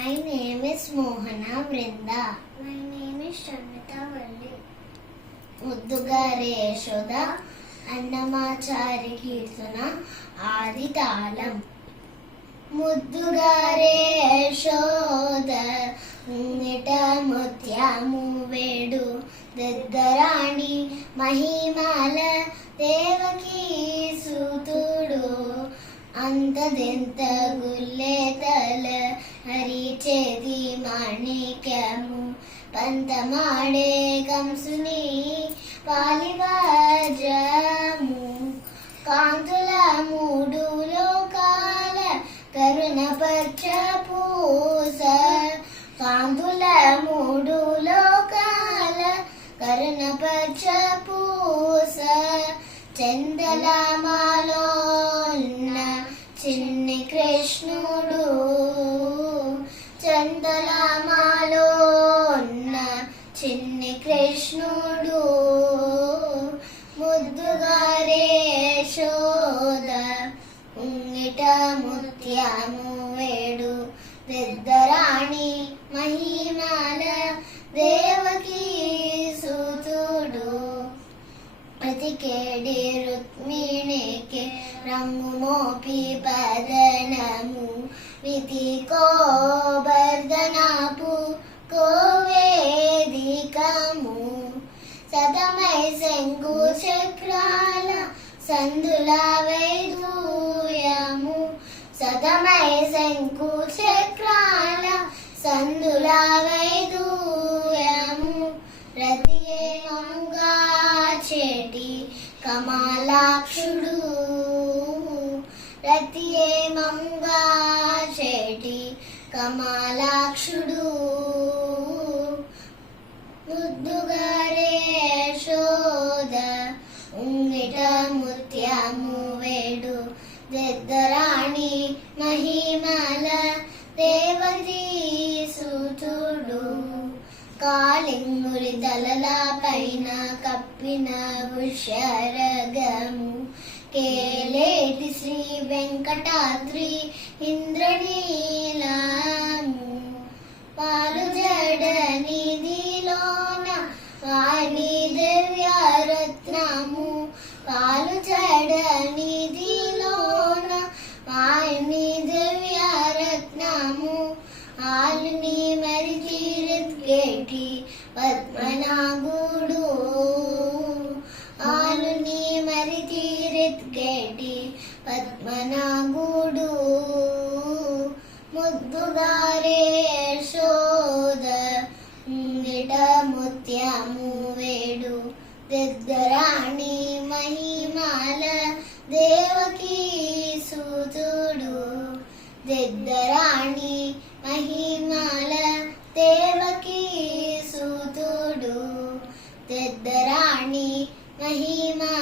My name is Mohana Vrinda. My name is Shanita Valli. ముద్దుగారే Yashoda Annamachari కీర్తన ఆది తాళం. ముద్దుగారే యశోద నిట ముత్యము వేడు దద్దరాణి మహిమాల దేవకీ సూతుడు అంతదెంత గుల్లేతల హరిచేది మాణిక్యము పంతమాడే కంసుని పాలివాజము కాంతుల మూడు లోకాల కరుణపక్ష పూస కాంతుల మూడు లోకాల కరుణపక్ష పూస చందలమాలో ఉన్న చిన్ని కృష్ణుడు చందలమాలో ఉన్న చిన్ని కృష్ణుడు ముద్దుగారే యశోద ఉంగిట ముత్యము వేడు దద్దరాణి మహిమాల దేవకీ సూతుడు ప్రతికేడి రుక్మిణికి రంగు మోపి పదనము విధి కోబర్ధనాపు కోవేదికము సతమై శంకు చక్రాల సందుల వైదూయము సతమై శంకు చక్రాల సందుల వైదూయము రతియేమంగా చెటి కమలాక్షుడు రతియేమంగా చెటి కమలాక్షుడు ముద్దుగారే యశోద ఉంగిట ముత్యము వేడు దద్దరాణి మహిమల దేవతీ సూతుడు కాళింగులి దళల పైన కప్పిన ఉషరగము కేలేటి శ్రీ వెంకటాద్రి ఇంద్రనీలము పాలు జడ నిధిలోన వాణి దివ్యరత్నము పాలు జడ నిధిలోన వాణి దివ్యరత్నము ఆలుని మరి తీరెత్కేటి పద్మనాభుడు ఆలుని మరి తీరెత్కేటి పద్మనాభుడు ముద్దుగారే యశోద ఉంగిట ముత్యము వేడు దద్దరాణి మహిమాల దేవకీ సూతుడు దద్దరాణి మహిమాల దేవకీ సూతుడు దద్దరాణి మహిమా